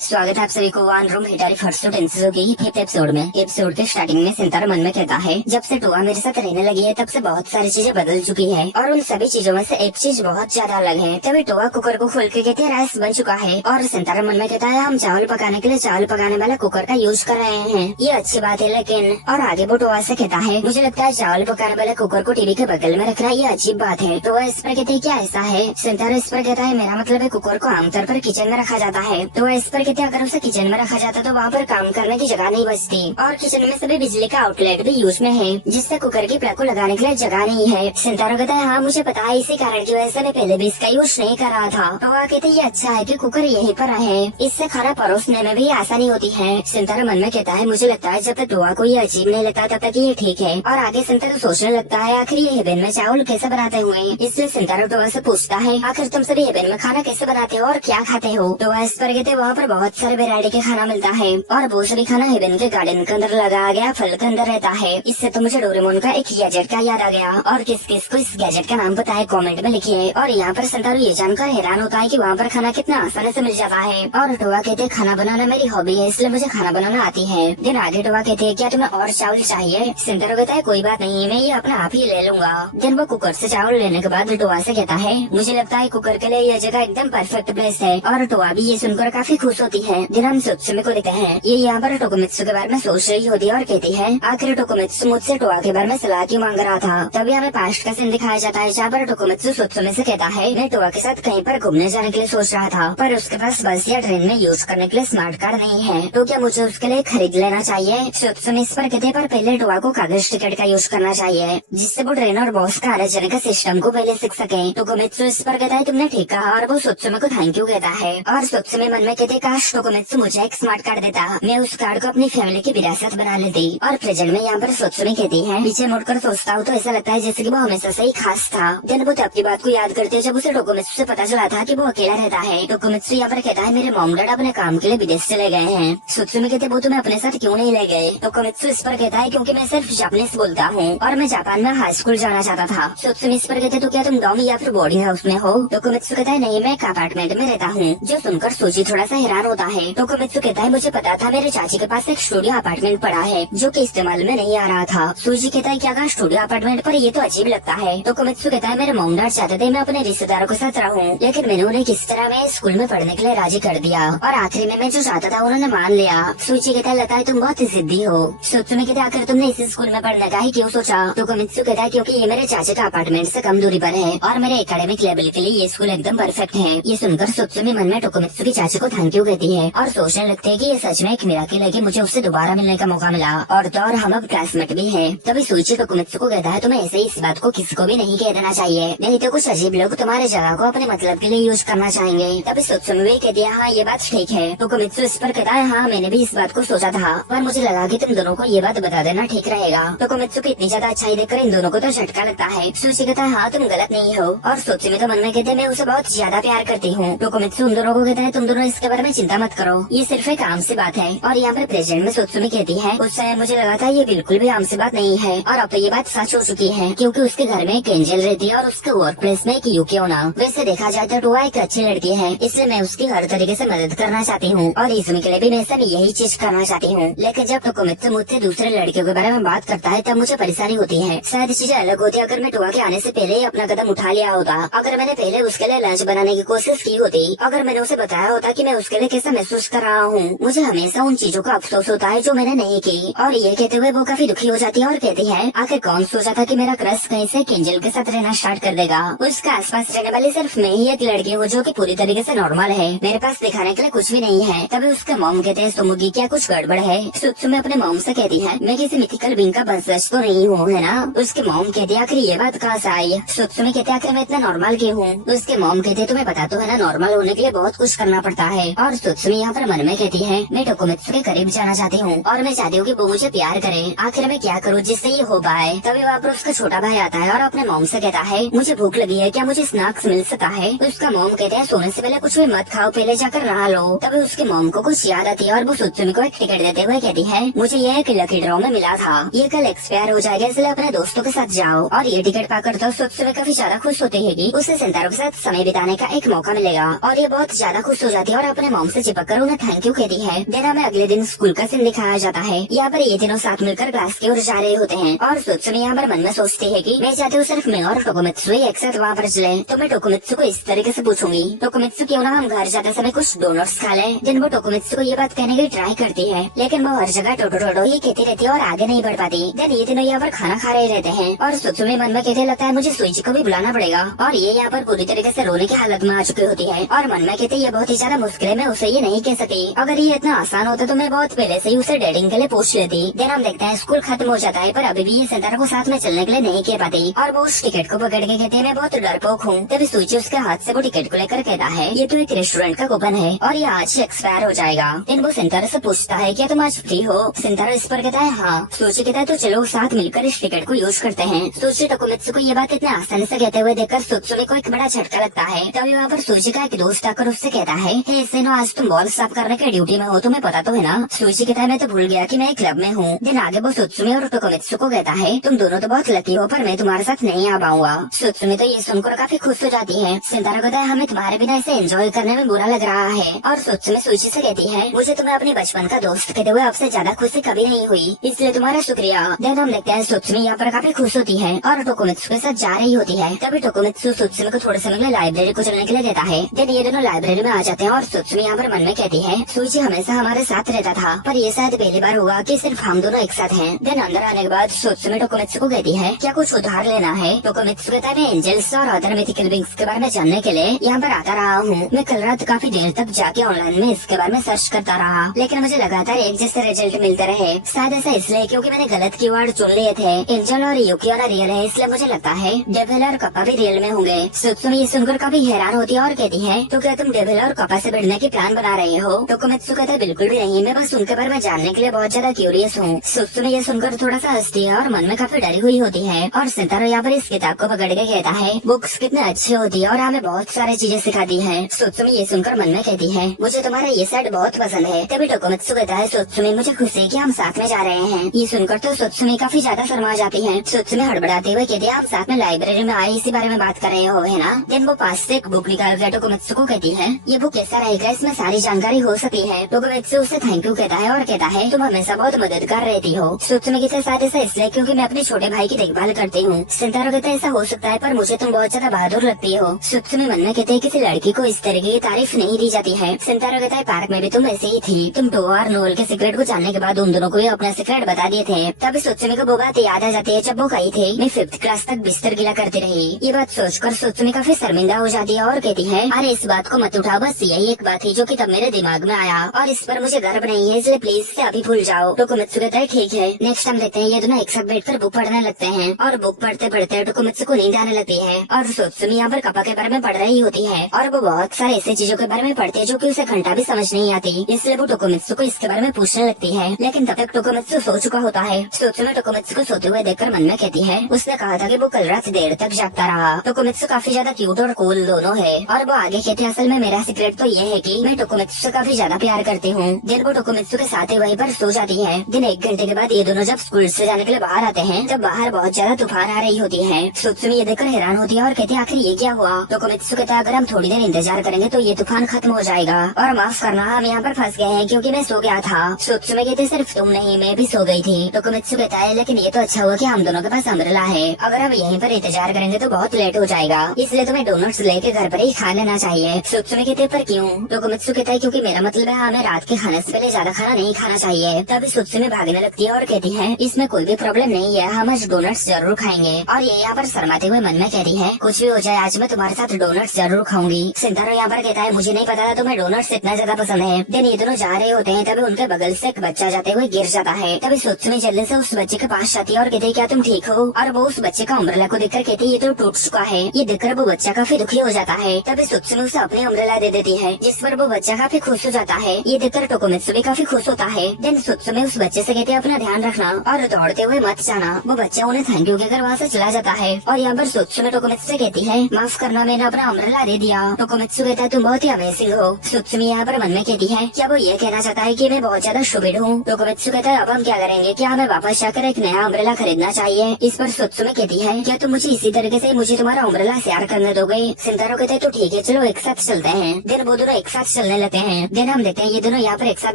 स्वागत है आप सभी को वन रूम हिटारी फर्स्ट टेंसो की फिफ्थ एपिसोड में। एपिसोड के स्टार्टिंग में सिंतारा मन में कहता है, जब से टोआ मेरे साथ रहने लगी है तब से बहुत सारी चीजें बदल चुकी है और उन सभी चीजों में से एक चीज बहुत ज्यादा अलग है। तभी टोआ कुकर को खोल के कहते हैं राइस बन चुका है और सिंतारा मन में कहता है हम चावल पकाने के लिए चावल पकाने वाला कुकर का यूज कर रहे हैं, ये अच्छी बात है। लेकिन और आगे वो टोआ से कहता है मुझे लगता है चावल पकाने वाले कुकर को टीवी के बगल में रखना ये अजीब बात है। टोआ इस पर कहते हैं क्या ऐसा है? सिंतारा इस पर कहता है मेरा मतलब है कुकर को आमतौर पर किचन में रखा जाता है। टोआ इस पर कहते हैं अगर उसे किचन में रखा जाता तो वहाँ पर काम करने की जगह नहीं बचती और किचन में सभी बिजली का आउटलेट भी यूज में है जिससे कुकर की प्लग को लगाने के लिए जगह नहीं है। सिंतारा कहता है हाँ मुझे पता है, इसी कारण की वजह से मैं पहले भी इसका यूज नहीं कर रहा था। तो वह कहते ये अच्छा है कि कुकर यहीं पर है, इससे खाना परोसने में भी आसानी होती है। सिंतारा मन में कहता है मुझे लगता है जब तक टोआ को ये अजीब नहीं लगता तब तक ये ठीक है। और आगे सिंतारा सोचने लगता है आखिर ये हेबेन में चावल कैसे बनाते हुए। इसलिए सिंतारा टोआ से पूछता है आखिर तुम सभी हेबेन में खाना कैसे बनाते हो और क्या खाते हो। टोआ इस पर कहते वहाँ पर बहुत सारे वेरायटी के खाना मिलता है और वो सभी खाना हेबेन के गार्डन के अंदर लगाया गया फल के अंदर रहता है। इससे तो मुझे डोरेमोन का एक गैजेट का याद आ गया और किस किस को इस गैजेट का नाम पता है कमेंट में लिखिए। और यहाँ पर सिंतारा ये जानकर हैरान होता है कि वहाँ पर खाना कितना आसानी से मिल जाता है। और टोआ कहते हैं खाना बनाना मेरी हॉबी है इसलिए मुझे खाना बनाना आती है। दिन आगे टोआ कहते हैं क्या तुम्हें और चावल चाहिए? सिंतारा कहता है कोई बात नहीं, मैं ये अपना आप ही ले लूंगा। दिन वो कुकर से चावल लेने के बाद टोआ से कहता है मुझे लगता है कुकर के लिए यह जगह एकदम परफेक्ट प्लेस है। और टोआ भी ये सुनकर काफी खुश होती है। दिन हम सुत्सुमी को देखते हैं, ये यहाँ पर टोकोमित्सु के बारे में सोच रही होती है और कहती है आखिर टोकोमित्सु मुझसे टोआ के बारे में सलाह क्यों मांग रहा था। तभी हमें पास्ट का सीन दिखाया जाता है जहाँ पर टोकोमित्सु सुत्सुमी से कहता है मैं टोआ के साथ कहीं पर घूमने जाने के लिए सोच रहा था पर उसके पास बस या ट्रेन में यूज करने के लिए स्मार्ट कार्ड नहीं है, तो क्या मुझे उसके लिए खरीद लेना चाहिए। सुत्सुमी इस पर कहते हैं पर पहले टोआ को कागज टिकट का यूज करना चाहिए जिससे वो ट्रेन और बस का आने जाने का सिस्टम को पहले सीख सके। टोकोमित्सु इस पर कहता है तुमने ठीक कहा और वो सुत्सुमी को थैंक यू कहता है। और सुत्सुमी मन में कहते काश टोकोमित्सु मुझे एक स्मार्ट कार्ड देता, मैं उस कार्ड को अपनी फैमिली की विरासत बना लेती। और प्रेजेंट में यहाँ पर सुत्सुमी कहती है पीछे मुड़कर सोचता हूँ तो ऐसा लगता है जैसे कि वो हमेशा से ही खास था। दिन वो अपनी बात को याद करते जब उसे टोकोमित्सु से पता चला था कि वो अकेला रहता है। टोकोमित्सु यहाँ पर कहता है मेरे मॉम डैड अपने काम के लिए विदेश चले गए हैं। सुत्सुमी कहते वो तुम्हें अपने साथ क्यों नहीं ले गए। टोकोमित्सु इस पर कहता है क्योंकि मैं सिर्फ जापानीज बोलता हूँ और मैं जापान में हाई स्कूल जाना चाहता था। सुत्सुमी इस पर कहते तो क्या तुम डॉम या फिर बोर्डिंग हाउस में हो। टोकोमित्सु कहता है नहीं, मैं एक अपार्टमेंट में रहता हूँ। जो सुनकर सूजी थोड़ा सा हैरान होता है। टोकोमित्सु कहता है मुझे पता था मेरे चाची के पास एक स्टूडियो अपार्टमेंट पड़ा है जो कि इस्तेमाल में नहीं आ रहा था। सूजी कहता है क्या कहा स्टूडियो अपार्टमेंट पर, ये तो अजीब लगता है। टोकोमित्सु कहता है मेरे मॉम डैड चाहते थे मैं अपने रिश्तेदारों के साथ रहूं लेकिन मैंने उन्हें किस तरह मैं स्कूल में पढ़ने के लिए राजी कर दिया और आखिरी में मैं जो चाहता था उन्होंने मान लिया। सूजी कहता है लगता है तुम बहुत जिद्दी हो। सुत्सुमी कहता है आखिर तुमने इसी स्कूल में पढ़ने का ही क्यों सोचा। टोकोमित्सु कहता है क्योंकि ये मेरे चाचे का अपार्टमेंट से कम दूरी पर है और मेरे एकेडमिक लेवल के लिए ये स्कूल एकदम परफेक्ट है। ये सुनकर सुत्सुमी मन में टोकोमित्सु की चाची को थैंक यू कहती है और सोचने लगते है कि ये सच में एक मिराकिल है कि मुझे उससे दोबारा मिलने का मौका मिला और तो और हम अब क्लासमेट भी हैं। तभी सूची टोकोमित्सु को कहता है तुम्हें ऐसे ही इस बात को किसी को भी नहीं कह देना चाहिए, नहीं तो कुछ अजीब लोग तुम्हारे जगह को अपने मतलब के लिए यूज करना चाहेंगे। तभी सुत्सुमी भी कहती है हाँ ये बात ठीक है। टोकोमित्सु इस पर कहता है हाँ मैंने भी इस बात को सोचा था पर मुझे लगा कि तुम दोनों को ये बात बता देना ठीक रहेगा। टोकोमित्सु की इतनी ज्यादा अच्छाई देखकर इन दोनों को तो झटका लगता है। सूची कहता है हाँ तुम गलत नहीं हो और सुत्सुमी तो मन में कहते मैं उसे बहुत ज्यादा प्यार करती हूँ। टोकोमित्सु उन दोनों को कहता है तुम दोनों इसके बारे में चिंता मत करो, ये सिर्फ एक आम सी बात है। और यहाँ पर प्रेजेंट में सुत्सुमी कहती है उस समय मुझे लगा था ये बिल्कुल भी आम सी बात नहीं है और अब तो ये बात सच हो चुकी है क्योंकि उसके घर में एक एंजल रहती है और उसके वर्क प्लेस में एक यूकियो ना। वैसे देखा जाए तो टोआ एक अच्छी लड़की है इसलिए मैं उसकी हर तरीके से मदद करना चाहती हूँ और इजुमी के लिए भी मैं सब यही चीज करना चाहती हूँ। लेकिन जब टोकोमित्सु मुझसे दूसरे लड़कियों के बारे में बात करता है तब मुझे परेशानी होती है। शायद चीजें अलग होती अगर मैं टोआ के आने से पहले ही अपना कदम उठा लिया होता, अगर मैंने पहले उसके लिए लंच बनाने की कोशिश की होती, अगर मैंने उसे बताया होता कि मैं उसके लिए कैसा महसूस कर रहा हूँ। मुझे हमेशा उन चीजों का अफसोस होता है जो मैंने नहीं की। और ये कहते हुए वो काफी दुखी हो जाती है और कहती है आखिर कौन सोचा था कि मेरा क्रश कहीं से एंजल के साथ रहना स्टार्ट कर देगा। उसके आसपास रहने वाली सिर्फ मैं ही एक लड़की हूँ जो कि पूरी तरीके से नॉर्मल है, मेरे पास दिखाने के लिए कुछ भी नहीं है। तभी उसके मॉम कहते हैं सुमुगी क्या कुछ गड़बड़ है। सुत्सुमी अपने मॉम से कहती है मैं किसी मिथिकल बीइंग का वंशज तो नहीं हूँ है ना। उसके मॉम कहती है आखिर ये बात कहाँ से आई। सुत्सुमी कहते आखिर मैं इतना नॉर्मल क्यों हूँ। उसके मॉम कहते तुम्हें पता तो है ना नॉर्मल होने के लिए बहुत कुछ करना पड़ता है। और सुत्सुमी यहाँ पर मन में कहती है मैं टोकोमित्सु के करीब जाना चाहती हूँ और मैं चाहती हूँ कि वो मुझे प्यार करे। आखिर मैं क्या करूँ जिससे ये हो पाए। तभी वहाँ पर उसका छोटा भाई आता है और अपने मॉम से कहता है मुझे भूख लगी है, क्या मुझे स्नैक्स मिल सकता है। उसका मॉम कहते हैं सोने से पहले कुछ भी मत खाओ, पहले जाकर नहा लो। तभी उसके मॉम को कुछ याद आती है और वो सुत्सुमी को एक टिकट देते हुए कहती है मुझे ये एक लकी ड्रॉ में मिला था, ये कल एक्सपायर हो जाएगा इसलिए अपने दोस्तों के साथ जाओ। और ये टिकट पाकर तो सुत्सुमी काफी ज्यादा खुश होती है कि उसे सिंतारो के साथ समय बिताने का एक मौका मिलेगा और ये बहुत ज्यादा खुश हो जाती है और अपने मॉम से चिपक कर उन्हें थैंक यू कहती है। देन हमें अगले दिन स्कूल का सीन दिखाया जाता है। यहाँ पर ये तीनों साथ मिलकर क्लास की ओर जा रहे होते हैं और सुत्सुमी यहाँ पर मन में सोचती है कि मैं चाहती हूँ सिर्फ मैं और टोकोमित्सु एक साथ वहाँ पर चले। तो मैं टोकोमित्सु को इस तरीके से पूछूंगी, टोकोमित्सु क्यों ना हम घर जाते समय कुछ डोनट्स खा लें। देन वो टोकोमित्सु को ये बात कहने की ट्राई करती है, लेकिन वो हर जगह टोटो टोटो ही कहती रहती है और आगे नहीं बढ़ पाती। देन ये तीनों यहाँ पर खाना खा रहे रहते हैं और सुत्सुमी मन में कहते लगता है मुझे सुइची को भी बुलाना पड़ेगा। और ये यहाँ पर पूरी तरीके से रोने की हालत में आ चुकी होती है और मन में कहते ये बहुत ही ज्यादा मुश्किल है, मैं उसे ये नहीं कह सकती। अगर ये इतना आसान होता तो मैं बहुत पहले से ही उसे डेटिंग के लिए पूछ लेती। देन हम देखते हैं स्कूल खत्म हो जाता है पर अभी भी ये सितारा को साथ में चलने के लिए नहीं कह पाती और वो उस टिकट को पकड़ के कहते हैं मैं बहुत डरपोक हूँ। तभी सुइची उसके हाथ से वो टिकट को लेकर कहता है ये तो एक रेस्टोरेंट का कूपन है और ये आज से एक्सपायर हो जाएगा। देन वो सितारा से पूछता है क्या तुम आज फ्री हो। सितारा इस पर कहता है हाँ। सुइची कहता है तो चलो साथ मिलकर इस टिकट को यूज करते हैं। सुइची टोकोमित्सु को ये बात इतने आसानी से कहते हुए देखकर सुत्सुमी को एक बड़ा झटका लगता है। तभी वहाँ पर सुइची का एक दोस्त आकर उससे कहता है हे सेनो आज तुम बॉल साफ करने के ड्यूटी में हो, तुम्हें पता तो है ना। सुइची कहता है मैं तो भूल गया कि मैं क्लब में हूँ। दिन आगे वो सुत्सुमी और टोकोमित्सु को कहता है तुम दोनों तो बहुत लकी हो पर मैं तुम्हारे साथ नहीं आ पाऊंगा। सुत्सुमी तो ये सुनकर काफी खुश हो जाती है। सितारा कहता है हमें तुम्हारे बिना इसे एंजॉय करने में बुरा लग रहा है और सुत्सुमी सुइची से कहती है मुझे तुम्हें अपने बचपन का दोस्त कहते हुए आपसे ज्यादा खुशी कभी नहीं हुई, इसलिए तुम्हारा शुक्रिया। देन हम देखते हैं सुत्सुमी यहाँ पर काफी खुश होती है और टोकोमित्सु के साथ जा रही होती है। तभी टोकोमित्सु सुत्सुमी को थोड़े समय के लिए लाइब्रेरी को चलने के लिए देता है। देन ये दोनों लाइब्रेरी में आ जाते हैं और सुत्सुमी यहाँ पर मन में कहती है सुइची हमेशा हमारे साथ रहता था पर ये शायद पहली बार हुआ कि सिर्फ हम दोनों एक साथ हैं। देन अंदर आने के बाद सुत्सुमी टोकोमित्सु को कहती है क्या कुछ उधार लेना है। टोकोमित्सु कहता है मैं एंजल्स और अदर मिथिकल बीइंग्स के बारे में जानने के लिए यहाँ पर आता रहा हूँ। मैं कल रात काफी देर तक जाके ऑनलाइन में इसके बारे में सर्च करता रहा लेकिन मुझे लगातार एक जैसे रिजल्ट मिलते रहे। शायद ऐसा इसलिए क्योंकि मैंने गलत कीवर्ड चुन लिए थे। एंजल और यूकियोना रियल है इसलिए मुझे लगता है डेविल और कप्पा भी रियल में होंगे। सुत्सुमी ये सुनकर काफी हैरान होती है और कहती है तो क्या तुम डेविल और कप्पा से भिड़ने की प्लान बना रहे हो। टोकोमित्सु कहता है बिल्कुल भी नहीं, मैं बस उनके बारे में जानने के लिए बहुत ज्यादा क्यूरियस हूँ। सुत्सुमी ये सुनकर थोड़ा सा हंसती है और मन में काफी डरी हुई होती है और सितारा यहाँ पर इस किताब को पकड़ के कहता है बुक्स कितनी अच्छी होती है और हमें बहुत सारी चीजें सिखाती है। सुत्सुमी ये सुनकर मन में कहती है मुझे तुम्हारा ये सेट बहुत पसंद है। तभी टोकोमित्सु कहता है सुत्सुमी मुझे खुशी है कि हम साथ में जा रहे हैं। ये सुनकर तो सुत्सुमी काफी ज्यादा शर्मा जाती है। सुत्सुमी हड़बड़ाते हुए कहती है आप साथ में लाइब्रेरी में आए इसी बारे में बात कर रहे हो है ना। देन वो पास से एक बुक निकाल कर टोकोमित्सु को कहती है ये बुक कैसा रहेगा, इसमें सारी जानकारी हो सकती है। टोकोमित्सु उसे थैंक यू कहता है और कहता है तुम हमेशा बहुत मददगार रहती हो। सुत्सुमी के साथ ऐसा इसलिए क्योंकि मैं अपने छोटे भाई की देखभाल करती हूँ। सितारा कहता है ऐसा हो सकता है पर मुझे तुम बहुत ज्यादा बहादुर लगती हो। सुत्सुमी मन में कहते है किसी लड़की को इस तरीके की तारीफ नहीं दी जाती है। सितारा कहता है पार्क में भी तुम ऐसे ही थी, तुम टो और नोएल के सीक्रेट को जानने के बाद उन दोनों को भी अपना सीक्रेट बता दिए थे। तभी सुत्सुमी को वो बात याद आ जाती है जब वो कही थी मैं 5th क्लास तक बिस्तर गीला करती रही। ये बात सोचकर सुत्सुमी काफी शर्मिंदा हो जाती है और कहती है अरे इस बात को मत उठाओ, बस यही एक बात थी जो कि तब मेरे दिमाग में आया और इस पर मुझे गर्व नहीं है, इसलिए प्लीज से अभी भूल जाओ। टोकोमित्सु कहता है ठीक है। नेक्स्ट टाइम देखते हैं ये दोनों एक साथ बैठकर बुक पढ़ने लगते हैं और बुक पढ़ते पढ़ते टोकोमित्सु को नींद आने लगती है और सुत्सुमी यहाँ पर कप्पा के बारे में पढ़ रही होती है और वो बहुत सारे ऐसी चीजों के बारे में पढ़ती है जो कि उसे घंटा भी समझ नहीं आती, इसलिए वो टोकोमित्सु को इसके बारे में पूछने लगती है। लेकिन तब तक टोकोमित्सु सो चुका होता है। सुत्सुमी टोकोमित्सु को सोते हुए देखकर मन में कहती है उसने कहा था कि वो कल रात देर तक जागता रहा। टोकोमित्सु काफी ज्यादा क्यूट और कूल दोनों है और वो आगे कहते असल में मेरा सीक्रेट तो ये है कि मैं टोकोमित्सु से काफी ज्यादा प्यार करती हूँ। दिन वो टोकोमित्सु के साथ ही वहीं पर सो जाती है। दिन 1 घंटे के बाद ये दोनों जब स्कूल से जाने के लिए बाहर आते हैं तब बाहर बहुत ज्यादा तूफान आ रही होती है। सुत्सुमी ये देखकर हैरान होती है और कहती है आखिर ये क्या हुआ। टोकोमित्सु कहता है अगर हम थोड़ी देर इंतजार करेंगे तो ये तूफान खत्म हो जाएगा और माफ करना हम यहाँ पर फंस गए हैं क्योंकि मैं सो गया था। सुत्सुमी कहती सिर्फ तुम नहीं मैं भी सो गई थी। टोकोमित्सु कहता है लेकिन ये तो अच्छा हुआ कि हम दोनों के पास अम्ब्रेला है, अगर हम यहीं पर इंतजार करेंगे तो बहुत लेट हो जाएगा, इसलिए तुम्हें डोनट्स लेके घर पर ही खा लेना चाहिए। सुत्सुमी कहते पर क्यों। टोकोमित्सु कहता है क्योंकि मेरा मतलब है हमें रात के खाने से पहले ज्यादा खाना नहीं खाना चाहिए। तभी सुत्सुमी भागने लगती है और कहती है इसमें कोई भी प्रॉब्लम नहीं है, हम आज डोनट्स जरूर खाएंगे। और ये यहाँ पर शर्माते हुए मन में कहती है कुछ भी हो जाए आज मैं तुम्हारे साथ डोनट्स जरूर खाऊंगी। सितारा यहाँ पर कहता है मुझे नहीं पता था तुम्हें डोनट्स इतना ज्यादा पसंद है। दिन ये दोनों जा रहे होते हैं तभी उनके बगल से एक बच्चा जाते हुए गिर जाता है। तभी सुत्सुमी जल्दी से उस बच्चे के पास जाती है और कहती है क्या तुम ठीक हो। और वो उस बच्चे का अम्ब्रेला को देखकर कहती है ये तो टूट चुका है। ये देखकर वो बच्चा काफी दुखी हो जाता है। तभी सुत्सुमी उसे अपनी अम्ब्रेला दे देती है जिस पर वो बच्चा काफी खुश हो जाता है। ये देखकर टोकोमित्सु भी काफी खुश होता है। देन सुत्सुमी उस बच्चे से कहती है अपना ध्यान रखना और दौड़ते हुए मत जाना। वो बच्चा उन्हें थैंक यू कहकर वहाँ से चला जाता है और यहाँ पर सुत्सुमी टोकोमित्सु से कहती है माफ करना मैंने अपना अम्ब्रेला दे दिया। टोकोमित्सु कहता है तुम बहुत ही अमेजिंग हो। सुत्सुमी यहाँ पर मन में कहती है क्या वो ये कहना चाहता है कि मैं बहुत ज्यादा शुभिड हूँ। टोकोमित्सु कहता है अब हम क्या करेंगे, क्या हमें वापस जाकर एक नया अम्ब्रेला खरीदना चाहिए। इस पर सुत्सुमी कहती है क्या तुम मुझे इसी तरीके से मुझे तुम्हारा अम्ब्रेला शेयर करने दोगे। सितारा कहते है तो ठीक है चलो एक साथ चलते हैं। दिन वो दोनों एक साथ चलने लगते हैं। देन हम देखते हैं ये दोनों यहाँ पर एक साथ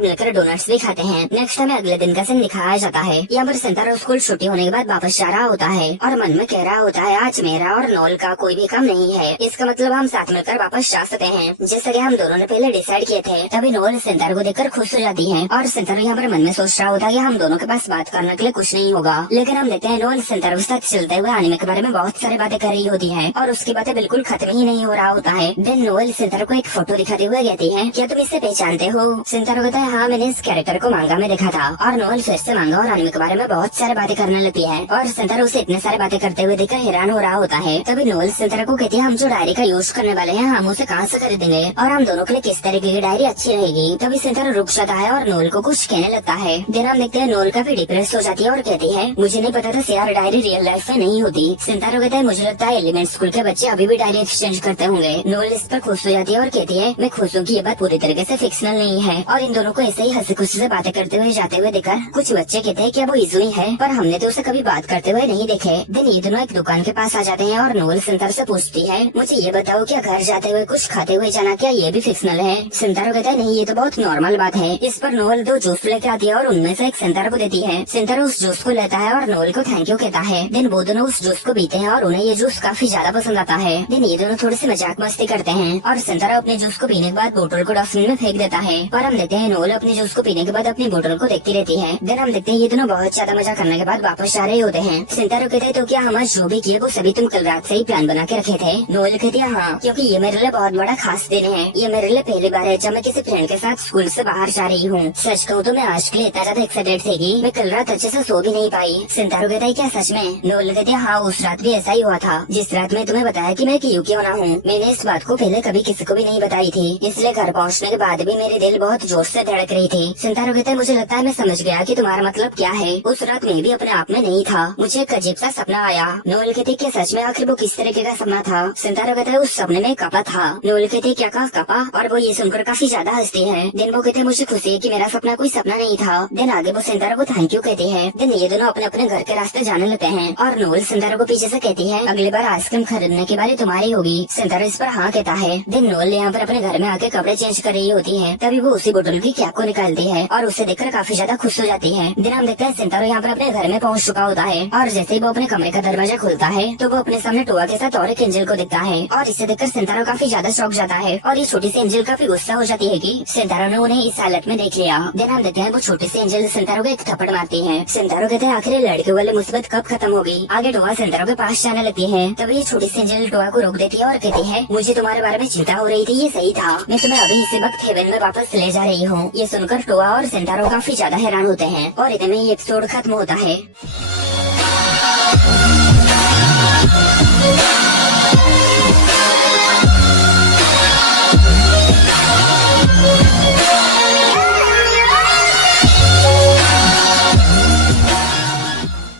मिलकर डोनट्स भी खाते हैं। नेक्स्ट हमें अगले दिन का सीन दिखाया जाता है। यहाँ पर सेंटारो स्कूल छुट्टी होने के बाद वापस जा रहा होता है और मन में कह रहा होता है आज मेरा और नोल का कोई भी काम नहीं है, इसका मतलब हम साथ मिलकर वापस जा सकते हैं, जैसे कि हम दोनों ने पहले डिसाइड किए थे। तभी नोल सेंटारो को देखकर खुश हो जाती है और सेंटारो यहाँ पर मन में सोच रहा होता है कि हम दोनों के पास बात करने के लिए कुछ नहीं होगा। लेकिन हम देखते हैं नोल सेंटारो के साथ चलते हुए एनिमे के बारे में बहुत सारी बातें कर रही होती है और उसकी बातें बिल्कुल खत्म ही नहीं हो रहा होता है। देन नोल सेंटारो को एक फोटो दिखाते हुए कहती है क्या तुम इसे पहचानते हो? सेंटारो कहता है हाँ मैंने इस कैरेक्टर को मांगा में देखा था। और नोल फिर से मांगा और एनिमे के बारे में बहुत सारी बातें करने लगती है और सेंटारो उसे इतने सारी बातें करते हुए देखकर हैरान हो रहा होता है। तभी नोल सेंटारो को कहती है हम जो डायरी का यूज करने वाले हैं हम उसे कहाँ से खरीदेंगे और हम दोनों के लिए किस तरीके की डायरी अच्छी रहेगी। तभी सेंटारो रुक जाता है और नोल को कुछ कहने लगता है। देन हम देखते हैं नोल काफी डिप्रेस हो जाती है और कहती है मुझे नहीं पता था यार डायरी रियल लाइफ में नहीं होती। सेंटारो कहता है मुझे लगता है एलिमेंट स्कूल के बच्चे अभी भी डायरी एक्सचेंज करते होंगे। नोल इस पर खुश हो जाती है और कहती है मैं खुश हूँ कि ये बात पूरी तरीके से फिक्शनल नहीं है। और इन दोनों को ऐसे ही हंसी खुशी से बातें करते हुए जाते हुए देखकर कुछ बच्चे कहते हैं क्या वो इजुई है, पर हमने तो उसे कभी बात करते हुए नहीं देखे। दिन ये दोनों एक दुकान के पास आ जाते हैं और नोल सेंटारो से पूछती है मुझे ये बताओ क्या घर जाते हुए कुछ खाते हुए जाना क्या ये भी फिक्शनल है? सेंटारो कहता है नहीं ये तो बहुत नॉर्मल बात है। इस पर नोल 2 जूस लेके आती है और उनमें से एक सेंटारो को देती है। सेंटारो उस जूस को लेता है और नोल को थैंक यू कहता है। दिन वो दोनों उस जूस को पीते हैं और उन्हें ये जूस काफी ज्यादा पसंद आता है। दिन ये दोनों थोड़ी सी मजाक मस्ती करते हैं और सेंटारो अपने जूस को पीने के बाद बोतल को डस्टबिन में फेंक देता है। और हम देखते हैं नोल अपने जूस को पीने के बाद अपनी बोतल को देखती रहती है। दिन हम देखते हैं ये दोनों बहुत ज्यादा मजा करने के बाद वापस जा रहे होते हैं। सेंटारो कहते हैं तो क्या हमारे जो भी किए वो सभी तुम कल रात से ही प्लान बना के रखे थे? नोल कहती है हाँ क्योंकि ये मेरे लिए बहुत बड़ा खास दिन है। ये मेरे लिए पहली बार है जब मैं किसी फ्रेंड के साथ स्कूल से बाहर जा रही हूँ। सच कहूँ तो मैं आज के लिए इतना ज्यादा एक्साइटेड थी कि मैं कल रात अच्छे से सो भी नहीं पाई। सेंटारो कहता है क्या सच में? नोल कहती है हाँ उस रात भी ऐसा ही हुआ था जिस रात में तुम्हें बताया कि मैं क्यों क्यों ना हूँ। मैंने इस बात को पहले कभी किसी को भी नहीं बताई थी, इसलिए घर पहुँचने के बाद भी मेरी दिल बहुत जोर से धड़क रही थी। सेंटारो कहता है मुझे लगता है मैं समझ गया कि तुम्हारा मतलब क्या है। उस रात मैं भी अपने आप में नहीं था, मुझे एक अजीब सा सपना आया। नोल कहते क्या सच में? आखिर वो किस तरीके का सपना था? सेंटारो कहता है उस सपने में कपा था। नोल कहते क्या कहा कपा? और वो ये सुनकर काफी ज्यादा हंसती है। दिन वो कहते मुझे खुशी है कि मेरा सपना कोई सपना नहीं था। दिन आगे वो सेंटारो को थैंक यू कहती है। दिन ये दोनों अपने अपने घर के रास्ते जाने लगते हैं और नोल सेंटारो को पीछे से कहती है अगली बार आइसक्रीम खरीदने की बारी तुम्हारी होगी। सेंटारो इस पर हाँ कहता है। दिन नोल यहाँ पर अपने घर में आके कपड़े चेंज कर रही होती है। तभी वो उसी बोतल की कैप को निकालती है और उसे देखकर काफी ज्यादा खुश हो जाती है। दिन हम देखते हैं सेंटारो यहाँ पर अपने घर में पहुँच चुका होता है और जैसे ही वो अपने कमरे का दरवाजा खुलता है तो वो अपने सामने टोआ के साथ और एक एंजल को दिखता है और इसे देखकर सेंटारो काफी ज्यादा शौक जाता है और ये छोटी सी एंजल काफी गुस्सा हो जाती है कि सेंटारो ने उन्हें इस हालत में देख लिया। दिन हम देखते हैं वो छोटी सी एंजल सेंटारो को एक थप्पड़ मारती है। सेंटारो कहते हैं आखिर लड़कियों वाली मुसीबत कब खत्म होगी। आगे टोआ सेंटारो के पास जाने लगती है। तभी ये छोटी सी एंजल टोआ को रोक देती है और कहती है मुझे तुम्हारे बारे में चिंता हो रही थी, ये सही था, मैं तुम्हें अभी इसी वक्त हेवन में वापस ले जा रही हूँ। ये सुनकर टोआ और सेंटारो काफी ज्यादा हैरान होते हैं और इतने में ये एपिसोड खत्म होता है।